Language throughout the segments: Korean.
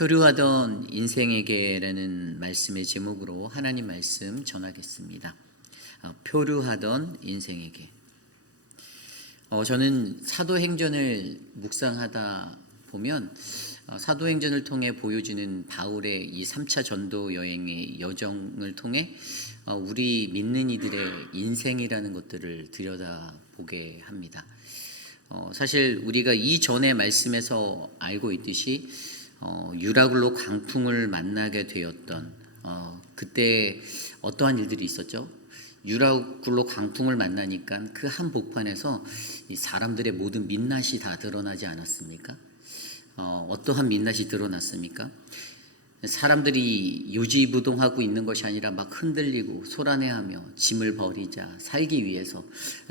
표류하던 인생에게라는 말씀의 제목으로 하나님 말씀 전하겠습니다. 표류하던 인생에게. 저는 사도행전을 묵상하다 보면 사도행전을 통해 보여주는 바울의 이 3차 전도 여행의 여정을 통해 우리 믿는 이들의 인생이라는 것들을 들여다보게 합니다. 사실 우리가 이전의 말씀에서 알고 있듯이 유라굴로 광풍을 만나게 되었던 그때 어떠한 일들이 있었죠? 유라굴로 광풍을 만나니까 그 한 복판에서 이 사람들의 모든 민낯이 다 드러나지 않았습니까? 어떠한 민낯이 드러났습니까? 사람들이 요지부동하고 있는 것이 아니라 막 흔들리고 소란해하며 짐을 버리자 살기 위해서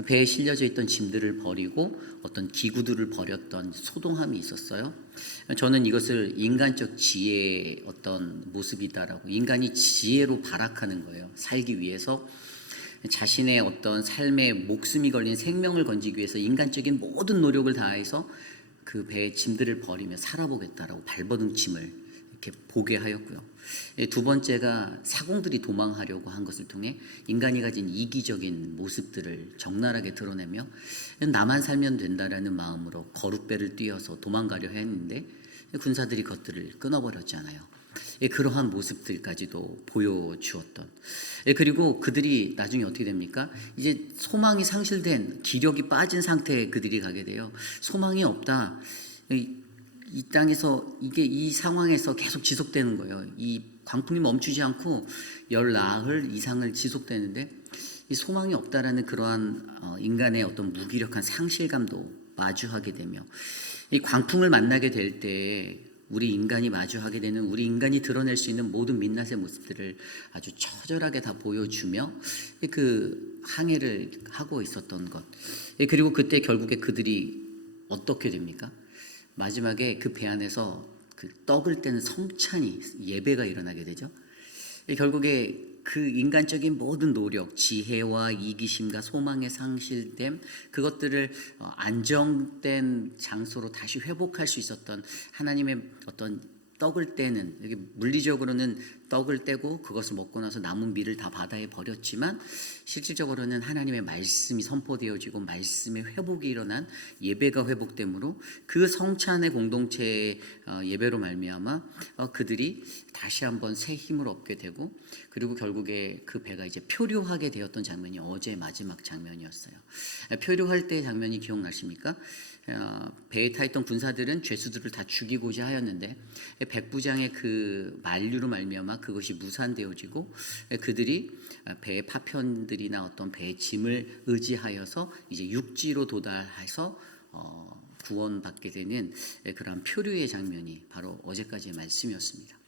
배에 실려져 있던 짐들을 버리고 어떤 기구들을 버렸던 소동함이 있었어요. 저는 이것을 인간적 지혜의 어떤 모습이다라고, 인간이 지혜로 발악하는 거예요. 살기 위해서 자신의 어떤 삶에 목숨이 걸린 생명을 건지기 위해서 인간적인 모든 노력을 다해서 그 배의 짐들을 버리며 살아보겠다라고 발버둥 짐을 이렇게 보게 하였고요. 두 번째가 사공들이 도망하려고 한 것을 통해 인간이 가진 이기적인 모습들을 적나라하게 드러내며 나만 살면 된다라는 마음으로 거룻배를 띄어서 도망가려 했는데 군사들이 그것들을 끊어버렸잖아요. 그러한 모습들까지도 보여주었던. 그리고 그들이 나중에 어떻게 됩니까? 이제 소망이 상실된, 기력이 빠진 상태에 그들이 가게 돼요. 소망이 없다. 이 땅에서 이 상황에서 계속 지속되는 거예요. 이 광풍이 멈추지 않고 열 나흘 이상을 지속되는데 이 소망이 없다라는 그러한 인간의 어떤 무기력한 상실감도 마주하게 되며, 이 광풍을 만나게 될 때 우리 인간이 마주하게 되는, 우리 인간이 드러낼 수 있는 모든 민낯의 모습들을 아주 처절하게 다 보여주며 그 항해를 하고 있었던 것. 그리고 그때 결국에 그들이 어떻게 됩니까? 마지막에 그 배 안에서 그 떡을 떼는 성찬이, 예배가 일어나게 되죠. 결국에 그 인간적인 모든 노력, 지혜와 이기심과 소망의 상실됨, 그것들을 안정된 장소로 다시 회복할 수 있었던 하나님의 어떤 떡을 떼는, 이게 물리적으로는 떡을 떼고 그것을 먹고 나서 남은 밀을 다 바다에 버렸지만 실질적으로는 하나님의 말씀이 선포되어지고 말씀의 회복이 일어난 예배가 회복됨으로 그 성찬의 공동체의 예배로 말미암아 그들이 다시 한번 새 힘을 얻게 되고, 그리고 결국에 그 배가 이제 표류하게 되었던 장면이 어제 마지막 장면이었어요. 표류할 때 장면이 기억나십니까? 배에 타 있던 군사들은 죄수들을 다 죽이고자 하였는데 백부장의 그 만류로 말미암아 그것이 무산되어지고 그들이 배의 파편들이나 어떤 배의 짐을 의지하여서 이제 육지로 도달해서 구원받게 되는 그러한 표류의 장면이 바로 어제까지의 말씀이었습니다.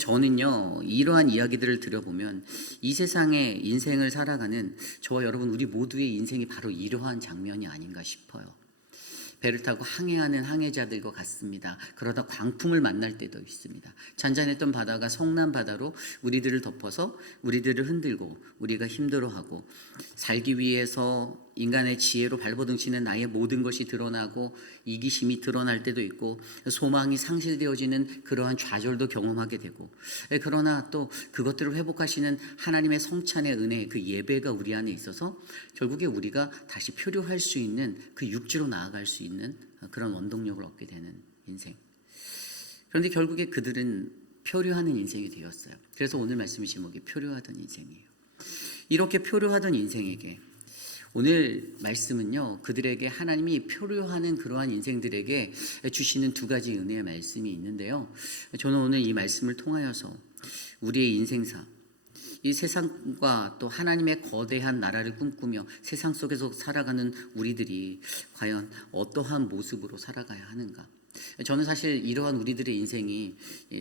저는요, 이러한 이야기들을 들어보면 이 세상의 인생을 살아가는 저와 여러분 우리 모두의 인생이 바로 이러한 장면이 아닌가 싶어요. 배를 타고 항해하는 항해자들과 같습니다. 그러다 광풍을 만날 때도 있습니다. 잔잔했던 바다가 성난 바다로 우리들을 덮어서 우리들을 흔들고 우리가 힘들어하고, 살기 위해서 인간의 지혜로 발버둥 치는 나의 모든 것이 드러나고 이기심이 드러날 때도 있고 소망이 상실되어지는 그러한 좌절도 경험하게 되고, 그러나 또 그것들을 회복하시는 하나님의 성찬의 은혜, 그 예배가 우리 안에 있어서 결국에 우리가 다시 표류할 수 있는, 그 육지로 나아갈 수 있는 그런 원동력을 얻게 되는 인생. 그런데 결국에 그들은 표류하는 인생이 되었어요. 그래서 오늘 말씀의 제목이 표류하던 인생이에요. 이렇게 표류하던 인생에게 오늘 말씀은요, 그들에게 하나님이 표류하는 그러한 인생들에게 주시는 두 가지 은혜의 말씀이 있는데요, 저는 오늘 이 말씀을 통하여서 우리의 인생사, 이 세상과 또 하나님의 거대한 나라를 꿈꾸며 세상 속에서 살아가는 우리들이 과연 어떠한 모습으로 살아가야 하는가. 저는 사실 이러한 우리들의 인생이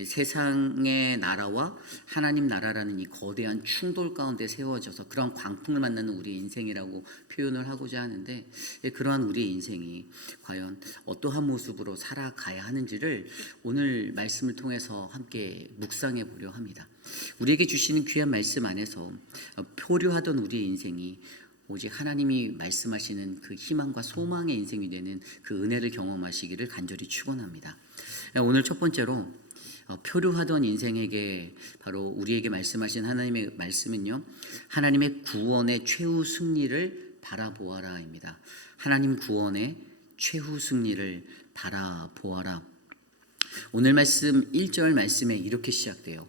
세상의 나라와 하나님 나라라는 이 거대한 충돌 가운데 세워져서 그런 광풍을 만나는 우리의 인생이라고 표현을 하고자 하는데, 그러한 우리의 인생이 과연 어떠한 모습으로 살아가야 하는지를 오늘 말씀을 통해서 함께 묵상해 보려 합니다. 우리에게 주시는 귀한 말씀 안에서 표류하던 우리의 인생이 오직 하나님이 말씀하시는 그 희망과 소망의 인생이 되는 그 은혜를 경험하시기를 간절히 축원합니다. 오늘 첫 번째로 표류하던 인생에게 바로 우리에게 말씀하신 하나님의 말씀은요, 하나님의 구원의 최후 승리를 바라보아라입니다. 하나님 구원의 최후 승리를 바라보아라. 오늘 말씀 1절 말씀에 이렇게 시작돼요.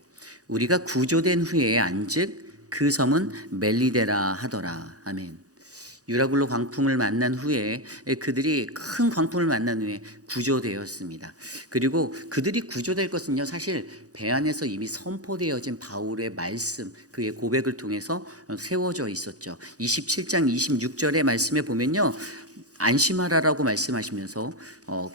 우리가 구조된 후에 안즉 그 섬은 멜리데라 하더라. 아멘. 유라굴로 광풍을 만난 후에 그들이 큰 광풍을 만난 후에 구조되었습니다. 그리고 그들이 구조될 것은요, 사실 배 안에서 이미 선포되어진 바울의 말씀, 그의 고백을 통해서 세워져 있었죠. 27장 26절의 말씀에 보면요, 안심하라라고 말씀하시면서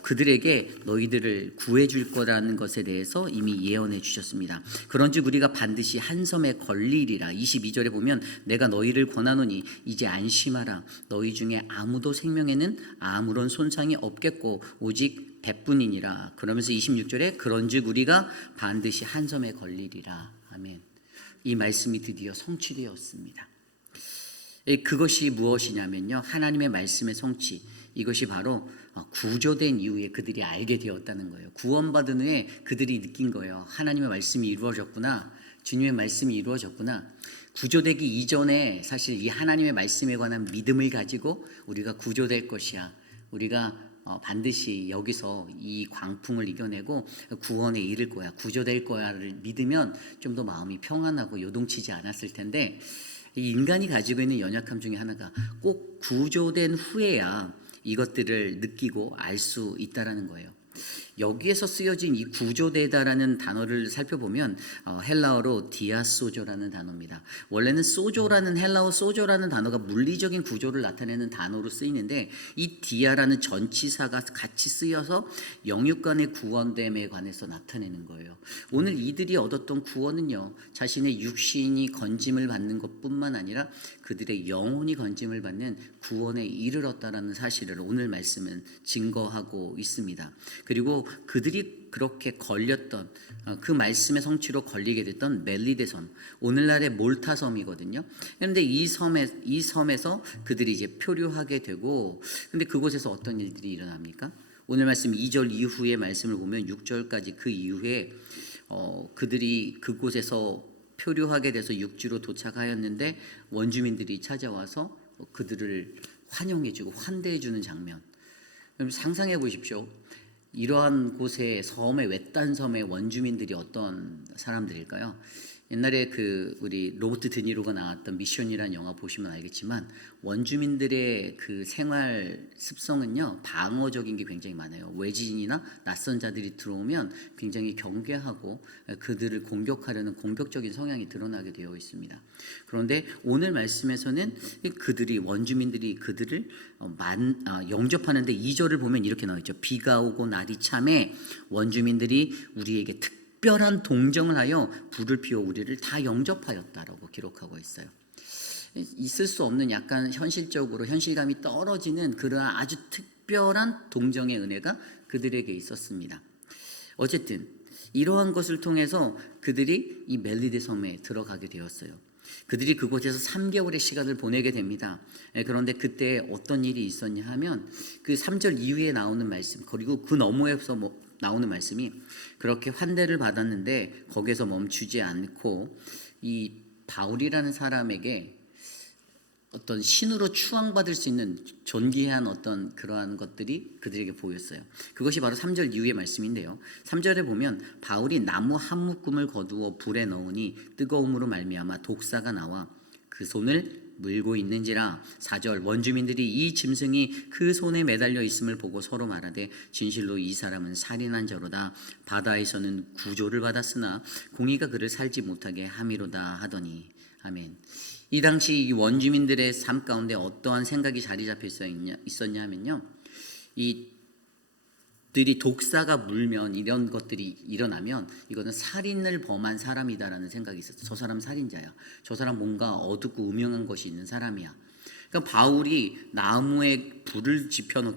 그들에게 너희들을 구해줄 거라는 것에 대해서 이미 예언해 주셨습니다. 그런즉 우리가 반드시 한 섬에 걸리리라. 22절에 보면 내가 너희를 권하노니 이제 안심하라. 너희 중에 아무도 생명에는 아무런 손상이 없겠고 오직 배뿐이니라. 그러면서 26절에 그런즉 우리가 반드시 한 섬에 걸리리라. 아멘. 이 말씀이 드디어 성취되었습니다. 그것이 무엇이냐면요, 하나님의 말씀의 성취, 이것이 바로 구조된 이후에 그들이 알게 되었다는 거예요. 구원받은 후에 그들이 느낀 거예요. 하나님의 말씀이 이루어졌구나, 주님의 말씀이 이루어졌구나. 구조되기 이전에 사실 이 하나님의 말씀에 관한 믿음을 가지고 우리가 구조될 것이야, 우리가 반드시 여기서 이 광풍을 이겨내고 구원에 이를 거야, 구조될 거야를 믿으면 좀 더 마음이 평안하고 요동치지 않았을 텐데, 이 인간이 가지고 있는 연약함 중에 하나가 꼭 구조된 후에야 이것들을 느끼고 알 수 있다라는 거예요. 여기에서 쓰여진 이 구조되다라는 단어를 살펴보면 헬라어로 디아소조라는 단어입니다. 원래는 소조라는 헬라어 소조라는 단어가 물리적인 구조를 나타내는 단어로 쓰이는데, 이 디아라는 전치사가 같이 쓰여서 영육 간의 구원됨에 관해서 나타내는 거예요. 오늘 이들이 얻었던 구원은요, 자신의 육신이 건짐을 받는 것뿐만 아니라 그들의 영혼이 건짐을 받는 구원에 이르렀다라는 사실을 오늘 말씀은 증거하고 있습니다. 그리고 그들이 그렇게 걸렸던 그 말씀의 성취로 걸리게 됐던 멜리데 섬, 오늘날의 몰타 섬이거든요. 그런데 이 섬에서 그들이 이제 표류하게 되고, 근데 그곳에서 어떤 일들이 일어납니까? 오늘 말씀 2절 이후의 말씀을 보면 6절까지 그 이후에 그들이 그곳에서 표류하게 돼서 육지로 도착하였는데 원주민들이 찾아와서 그들을 환영해주고 환대해주는 장면. 상상해 보십시오. 이러한 곳에 섬의 외딴 섬의 원주민들이 어떤 사람들일까요? 옛날에 우리 로버트 드니로가 나왔던 미션이라는 영화 보시면 알겠지만, 원주민들의 그 생활 습성은요, 방어적인 게 굉장히 많아요. 외지인이나 낯선 자들이 들어오면 굉장히 경계하고 그들을 공격하려는 공격적인 성향이 드러나게 되어 있습니다. 그런데 오늘 말씀에서는 원주민들이 그들을 영접하는데 2절을 보면 이렇게 나와 있죠. 비가 오고 날이 참에 원주민들이 우리에게 특별한 동정을 하여 불을 피워 우리를 다 영접하였다라고 기록하고 있어요. 있을 수 없는 약간 현실적으로 현실감이 떨어지는 그러한 아주 특별한 동정의 은혜가 그들에게 있었습니다. 어쨌든 이러한 것을 통해서 그들이 이 멜리데 섬에 들어가게 되었어요. 그들이 그곳에서 3개월의 시간을 보내게 됩니다. 그런데 그때 어떤 일이 있었냐 하면 그 3절 이후에 나오는 말씀, 그리고 그 너머에서 나오는 말씀이, 그렇게 환대를 받았는데 거기서 멈추지 않고 이 바울이라는 사람에게 어떤 신으로 추앙받을 수 있는 존귀한 어떤 그러한 것들이 그들에게 보였어요. 그것이 바로 3절 이후의 말씀인데요. 3절에 보면 바울이 나무 한 묶음을 거두어 불에 넣으니 뜨거움으로 말미암아 독사가 나와 그 손을 물고 있는지라. 4절 원주민들이 이 짐승이 그 손에 매달려 있음을 보고 서로 말하되 진실로 이 사람은 살인한 자로다. 바다에서는 구조를 받았으나 공의가 그를 살지 못하게 함이로다 하더니. 아멘. 이 당시 이 원주민들의 삶 가운데 어떠한 생각이 자리 잡혀 있었냐 하면요, 이들이 독사가 물면, 이런 것들이 일어나면 이거는 살인을 범한 사람이다라는 생각이 있었어요. 저 사람 살인자야, 저 사람 뭔가 어둡고 음흉한 것이 있는 사람이야. 그러니까 바울이 나무에 불이 지펴져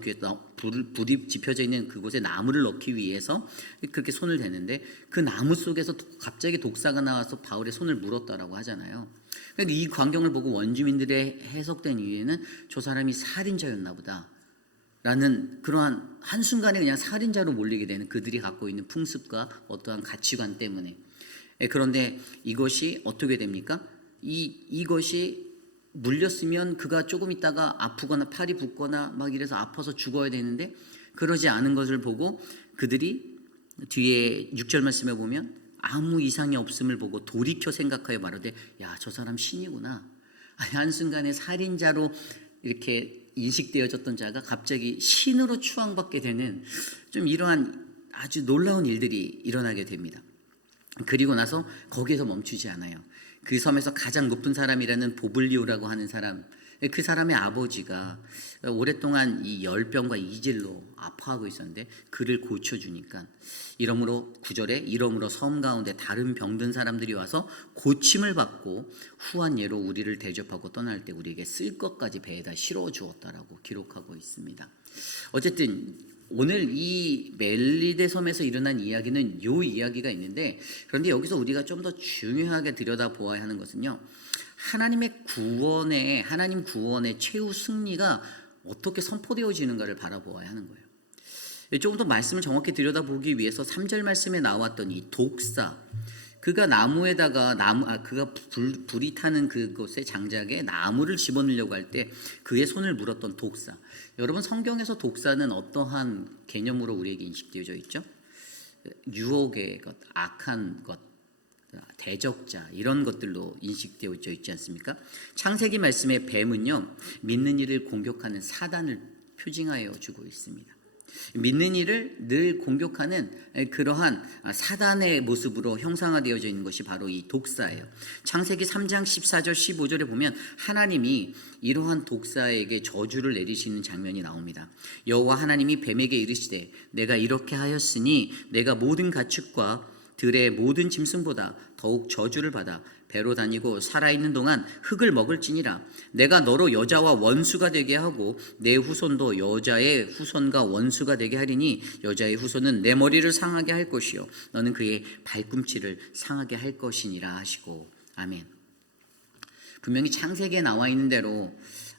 있는 그곳에 나무를 넣기 위해서 그렇게 손을 대는데, 그 나무 속에서 갑자기 독사가 나와서 바울의 손을 물었다라고 하잖아요. 그러니까 이 광경을 보고 원주민들의 해석된 이유에는 저 사람이 살인자였나 보다, 라는 그러한 한순간에 그냥 살인자로 몰리게 되는 그들이 갖고 있는 풍습과 어떠한 가치관 때문에. 그런데 이것이 어떻게 됩니까? 이것이 물렸으면 그가 조금 있다가 아프거나 팔이 붓거나 막 이래서 아파서 죽어야 되는데 그러지 않은 것을 보고 그들이 뒤에 6절 말씀에 보면 아무 이상이 없음을 보고 돌이켜 생각하여 말하되 야, 저 사람 신이구나. 한순간에 살인자로 이렇게 인식되어졌던 자가 갑자기 신으로 추앙받게 되는 좀 이러한 아주 놀라운 일들이 일어나게 됩니다. 그리고 나서 거기에서 멈추지 않아요. 그 섬에서 가장 높은 사람이라는 보블리오라고 하는 사람, 그 사람의 아버지가 오랫동안 이 열병과 이질로 아파하고 있었는데 그를 고쳐주니까 이러므로 9절에 이러므로 섬 가운데 다른 병든 사람들이 와서 고침을 받고 후한 예로 우리를 대접하고 떠날 때 우리에게 쓸 것까지 배에다 실어 주었다라고 기록하고 있습니다. 어쨌든 오늘 이 멜리데 섬에서 일어난 이야기는 요 이야기가 있는데 그런데 여기서 우리가 좀 더 중요하게 들여다보아야 하는 것은요. 하나님 구원의 최후 승리가 어떻게 선포되어지는가를 바라보아야 하는 거예요. 조금 더 말씀을 정확히 들여다보기 위해서 3절 말씀에 나왔던 이 독사, 그가 나무에다가 그가 불이 타는 그곳의 장작에 나무를 집어넣으려고 할 때 그의 손을 물었던 독사. 여러분, 성경에서 독사는 어떠한 개념으로 우리에게 인식되어져 있죠? 유혹의 것, 악한 것, 대적자 이런 것들로 인식되어져 있지 않습니까? 창세기 말씀의 뱀은요, 믿는 이를 공격하는 사단을 표징하여 주고 있습니다. 믿는 이를 늘 공격하는 그러한 사단의 모습으로 형상화되어져 있는 것이 바로 이 독사예요. 창세기 3장 14절 15절에 보면 하나님이 이러한 독사에게 저주를 내리시는 장면이 나옵니다. 여호와 하나님이 뱀에게 이르시되 내가 이렇게 하였으니 내가 모든 가축과 들의 모든 짐승보다 더욱 저주를 받아 배로 다니고 살아있는 동안 흙을 먹을지니라. 내가 너로 여자와 원수가 되게 하고 내 후손도 여자의 후손과 원수가 되게 하리니 여자의 후손은 내 머리를 상하게 할 것이요 너는 그의 발꿈치를 상하게 할 것이니라 하시고. 아멘. 분명히 창세기에 나와 있는 대로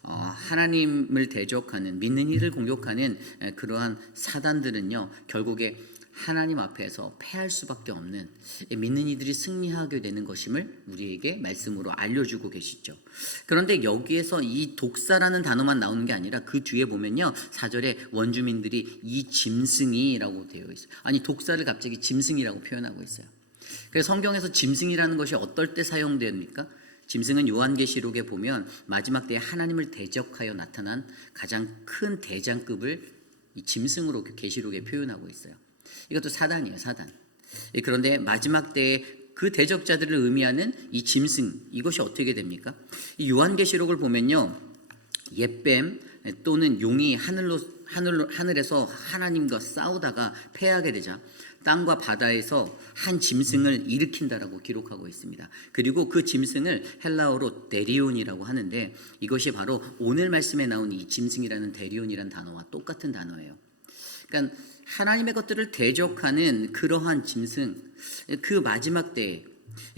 하나님을 대적하는 믿는 이를 공격하는 그러한 사단들은요 결국에 하나님 앞에서 패할 수밖에 없는 믿는 이들이 승리하게 되는 것임을 우리에게 말씀으로 알려주고 계시죠. 그런데 여기에서 이 독사라는 단어만 나오는 게 아니라 그 뒤에 보면요 4절에 원주민들이 이 짐승이라고 되어 있어요. 아니 독사를 갑자기 짐승이라고 표현하고 있어요. 그래서 성경에서 짐승이라는 것이 어떨 때 사용됩니까? 짐승은 요한계시록에 보면 마지막 때에 하나님을 대적하여 나타난 가장 큰 대장급을 이 짐승으로 계시록에 표현하고 있어요. 이것도 사단이에요, 사단. 그런데 마지막 때에 그 대적자들을 의미하는 이 짐승, 이것이 어떻게 됩니까? 이 요한계시록을 보면요, 옛뱀 또는 용이 하늘에서 하나님과 싸우다가 패하게 되자 땅과 바다에서 한 짐승을 일으킨다라고 기록하고 있습니다. 그리고 그 짐승을 헬라어로 데리온이라고 하는데 이것이 바로 오늘 말씀에 나온 이 짐승이라는 데리온이라는 단어와 똑같은 단어예요. 그러니까 하나님의 것들을 대적하는 그러한 짐승, 그 마지막 때에.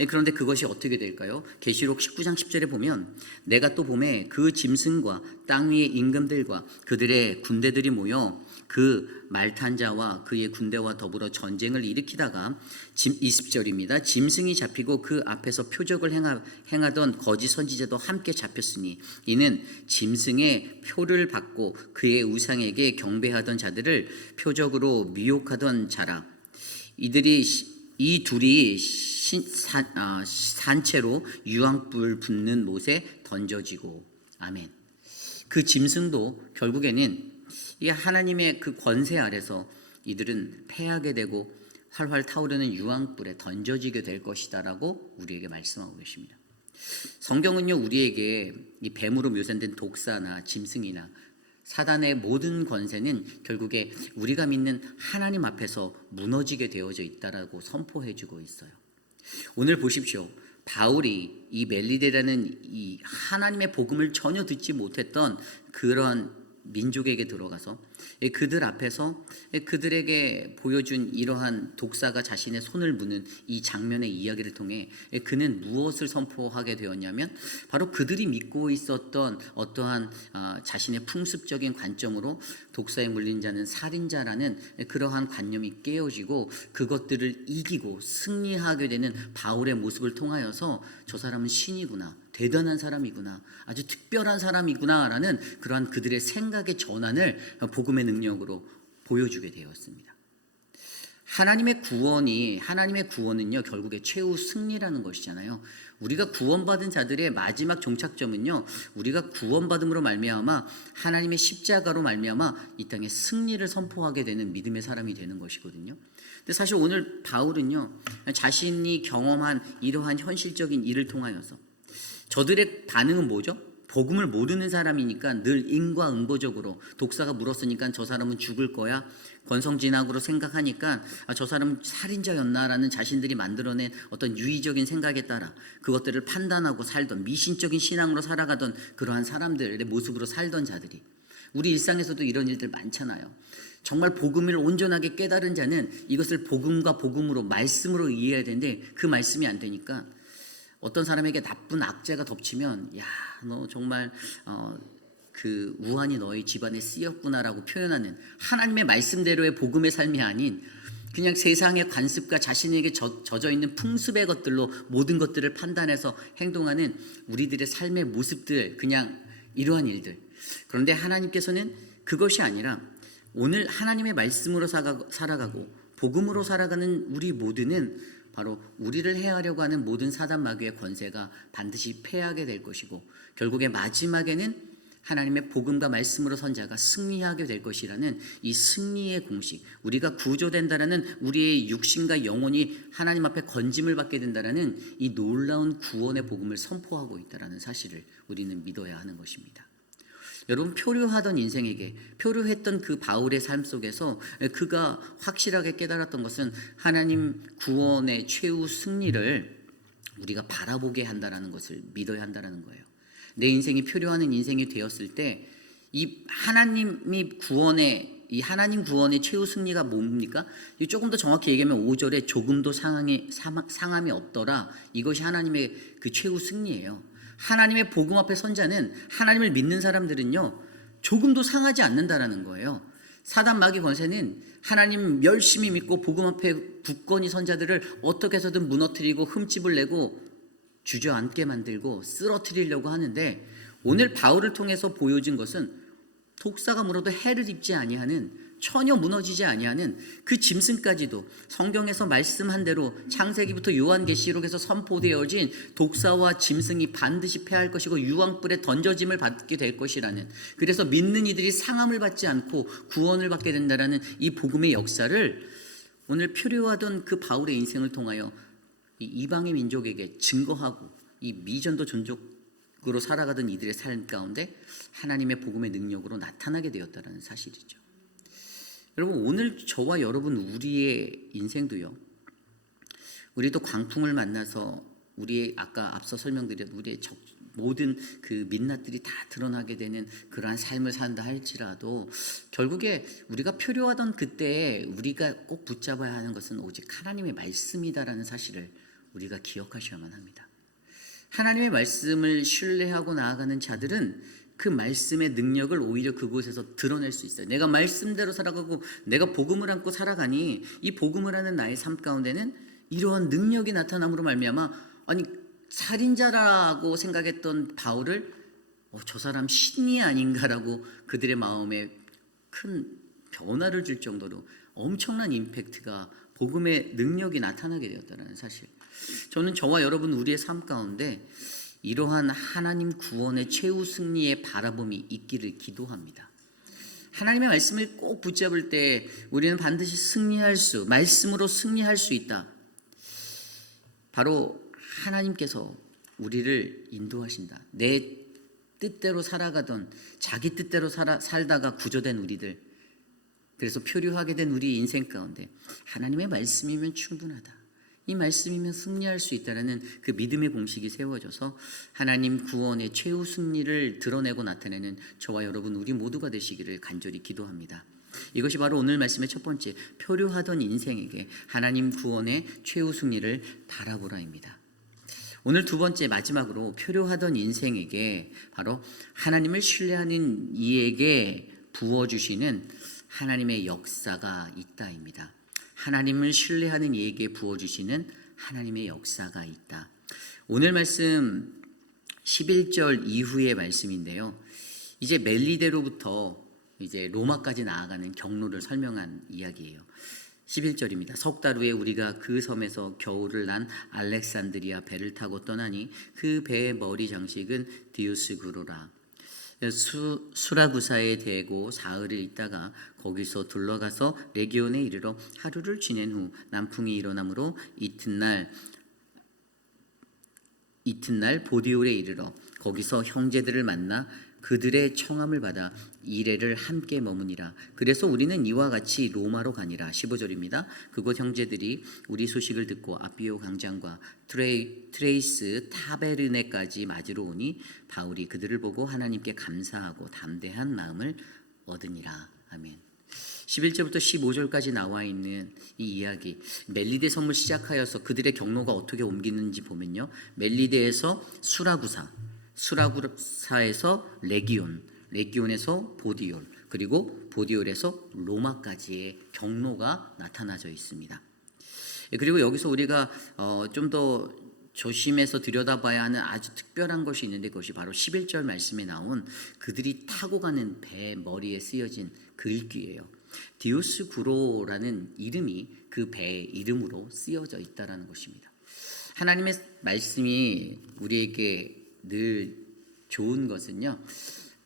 그런데 그것이 어떻게 될까요? 계시록 19장 10절에 보면 내가 또 봄에 그 짐승과 땅 위의 임금들과 그들의 군대들이 모여 그 말탄 자와 그의 군대와 더불어 전쟁을 일으키다가 20절입니다. 짐승이 잡히고 그 앞에서 표적을 행하던 거짓 선지자도 함께 잡혔으니 이는 짐승의 표를 받고 그의 우상에게 경배하던 자들을 표적으로 미혹하던 자라. 이 둘이 산채로 유황불 붙는 못에 던져지고. 아멘. 그 짐승도 결국에는 이 하나님의 그 권세 아래서 이들은 패하게 되고 활활 타오르는 유황불에 던져지게 될 것이다라고 우리에게 말씀하고 계십니다. 성경은요 우리에게 이 뱀으로 묘사된 독사나 짐승이나 사단의 모든 권세는 결국에 우리가 믿는 하나님 앞에서 무너지게 되어져 있다라고 선포해주고 있어요. 오늘 보십시오. 바울이 이 멜리데라는 이 하나님의 복음을 전혀 듣지 못했던 그런 민족에게 들어가서 그들 앞에서 그들에게 보여준 이러한 독사가 자신의 손을 무는 이 장면의 이야기를 통해 그는 무엇을 선포하게 되었냐면 바로 그들이 믿고 있었던 어떠한 자신의 풍습적인 관점으로 독사에 물린 자는 살인자라는 그러한 관념이 깨어지고 그것들을 이기고 승리하게 되는 바울의 모습을 통하여서 저 사람은 신이구나, 대단한 사람이구나, 아주 특별한 사람이구나라는 그러한 그들의 생각의 전환을 복음의 능력으로 보여주게 되었습니다. 하나님의 구원은요 결국에 최후 승리라는 것이잖아요. 우리가 구원받은 자들의 마지막 종착점은요 우리가 구원받음으로 말미암아 하나님의 십자가로 말미암아 이 땅에 승리를 선포하게 되는 믿음의 사람이 되는 것이거든요. 근데 사실 오늘 바울은요 자신이 경험한 이러한 현실적인 일을 통하여서 저들의 반응은 뭐죠? 복음을 모르는 사람이니까 늘 인과응보적으로 독사가 물었으니까 저 사람은 죽을 거야, 권성진악으로 생각하니까 저 사람은 살인자였나라는 자신들이 만들어낸 어떤 유의적인 생각에 따라 그것들을 판단하고 살던 미신적인 신앙으로 살아가던 그러한 사람들의 모습으로 살던 자들이 우리 일상에서도 이런 일들 많잖아요. 정말 복음을 온전하게 깨달은 자는 이것을 복음과 복음으로 말씀으로 이해해야 되는데 그 말씀이 안 되니까 어떤 사람에게 나쁜 악재가 덮치면 야, 너 정말 그 우환이 너희 집안에 쓰였구나라고 표현하는 하나님의 말씀대로의 복음의 삶이 아닌 그냥 세상의 관습과 자신에게 젖어 있는 풍습의 것들로 모든 것들을 판단해서 행동하는 우리들의 삶의 모습들, 그냥 이러한 일들. 그런데 하나님께서는 그것이 아니라 오늘 하나님의 말씀으로 살아가고 복음으로 살아가는 우리 모두는 바로 우리를 해하려고 하는 모든 사단 마귀의 권세가 반드시 패하게 될 것이고 결국에 마지막에는 하나님의 복음과 말씀으로 선 자가 승리하게 될 것이라는 이 승리의 공식, 우리가 구조된다라는 우리의 육신과 영혼이 하나님 앞에 건짐을 받게 된다라는 이 놀라운 구원의 복음을 선포하고 있다라는 사실을 우리는 믿어야 하는 것입니다. 여러분, 표류하던 인생에게 표류했던 그 바울의 삶 속에서 그가 확실하게 깨달았던 것은 하나님 구원의 최후 승리를 우리가 바라보게 한다라는 것을 믿어야 한다라는 거예요. 내 인생이 표류하는 인생이 되었을 때 이 하나님 구원의 최후 승리가 뭡니까? 조금 더 정확히 얘기하면 5절에 조금도 상함이 없더라. 이것이 하나님의 그 최후 승리예요. 하나님의 복음 앞에 선 자는, 하나님을 믿는 사람들은요 조금도 상하지 않는다라는 거예요. 사단 마귀 권세는 하나님 열심히 믿고 복음 앞에 굳건히 선 자들을 어떻게 해서든 무너뜨리고 흠집을 내고 주저앉게 만들고 쓰러뜨리려고 하는데 오늘 바울을 통해서 보여진 것은 독사가 물어도 해를 입지 아니하는, 전혀 무너지지 아니하는 그 짐승까지도 성경에서 말씀한 대로 창세기부터 요한계시록에서 선포되어진 독사와 짐승이 반드시 패할 것이고 유황불에 던져짐을 받게 될 것이라는, 그래서 믿는 이들이 상함을 받지 않고 구원을 받게 된다라는 이 복음의 역사를 오늘 표류하던 그 바울의 인생을 통하여 이 이방의 민족에게 증거하고 이 미전도 존족으로 살아가던 이들의 삶 가운데 하나님의 복음의 능력으로 나타나게 되었다는 사실이죠. 여러분, 오늘 저와 여러분 우리의 인생도요, 우리도 광풍을 만나서 우리의 아까 앞서 설명드린 우리의 모든 그 민낯들이 다 드러나게 되는 그러한 삶을 산다 할지라도 결국에 우리가 표류하던 그때에 우리가 꼭 붙잡아야 하는 것은 오직 하나님의 말씀이다라는 사실을 우리가 기억하셔야만 합니다. 하나님의 말씀을 신뢰하고 나아가는 자들은 그 말씀의 능력을 오히려 그곳에서 드러낼 수 있어요. 내가 말씀대로 살아가고 내가 복음을 안고 살아가니 이 복음을 하는 나의 삶 가운데는 이러한 능력이 나타남으로 말미암아, 아니 살인자라고 생각했던 바울을 저 사람 신이 아닌가라고 그들의 마음에 큰 변화를 줄 정도로 엄청난 임팩트가, 복음의 능력이 나타나게 되었다는 사실. 저는 저와 여러분 우리의 삶 가운데 이러한 하나님 구원의 최후 승리의 바라봄이 있기를 기도합니다. 하나님의 말씀을 꼭 붙잡을 때 우리는 반드시 말씀으로 승리할 수 있다. 바로 하나님께서 우리를 인도하신다. 내 뜻대로 살아가던, 자기 뜻대로 살다가 구조된 우리들, 그래서 표류하게 된 우리 인생 가운데 하나님의 말씀이면 충분하다. 이 말씀이면 승리할 수 있다라는 그 믿음의 공식이 세워져서 하나님 구원의 최후 승리를 드러내고 나타내는 저와 여러분 우리 모두가 되시기를 간절히 기도합니다. 이것이 바로 오늘 말씀의 첫 번째, 표류하던 인생에게 하나님 구원의 최후 승리를 바라보라입니다. 오늘 두 번째, 마지막으로 표류하던 인생에게 바로 하나님을 신뢰하는 이에게 부어주시는 하나님의 역사가 있다입니다. 하나님을 신뢰하는 이에게 부어주시는 하나님의 역사가 있다. 오늘 말씀 11절 이후의 말씀인데요. 이제 멜리데로부터 이제 로마까지 나아가는 경로를 설명한 이야기예요. 11절입니다. 석 달 후에 우리가 그 섬에서 겨울을 난 알렉산드리아 배를 타고 떠나니 그 배의 머리 장식은 디오스구로라. 수라구사에 대고 사흘을 있다가 거기서 둘러가서 레기온에 이르러 하루를 지낸 후 남풍이 일어나므로 이튿날 보디올에 이르러 거기서 형제들을 만나 그들의 청함을 받아 이레를 함께 머무니라. 그래서 우리는 이와 같이 로마로 가니라. 15절입니다. 그곳 형제들이 우리 소식을 듣고 아비오 광장과 트레이스 타베르네까지 맞으러 오니 바울이 그들을 보고 하나님께 감사하고 담대한 마음을 얻으니라. 아멘. 11절부터 15절까지 나와 있는 이 이야기, 멜리데 섬을 시작하여서 그들의 경로가 어떻게 옮기는지 보면요, 멜리데에서 수라구사에서 레기온에서 보디올, 그리고 보디올에서 로마까지의 경로가 나타나져 있습니다. 그리고 여기서 우리가 좀 더 조심해서 들여다봐야 하는 아주 특별한 것이 있는데, 그것이 바로 11절 말씀에 나온 그들이 타고 가는 배 머리에 쓰여진 글귀예요. 디오스구로라는 이름이 그 배의 이름으로 쓰여져 있다는 것입니다. 하나님의 말씀이 우리에게 늘 좋은 것은요,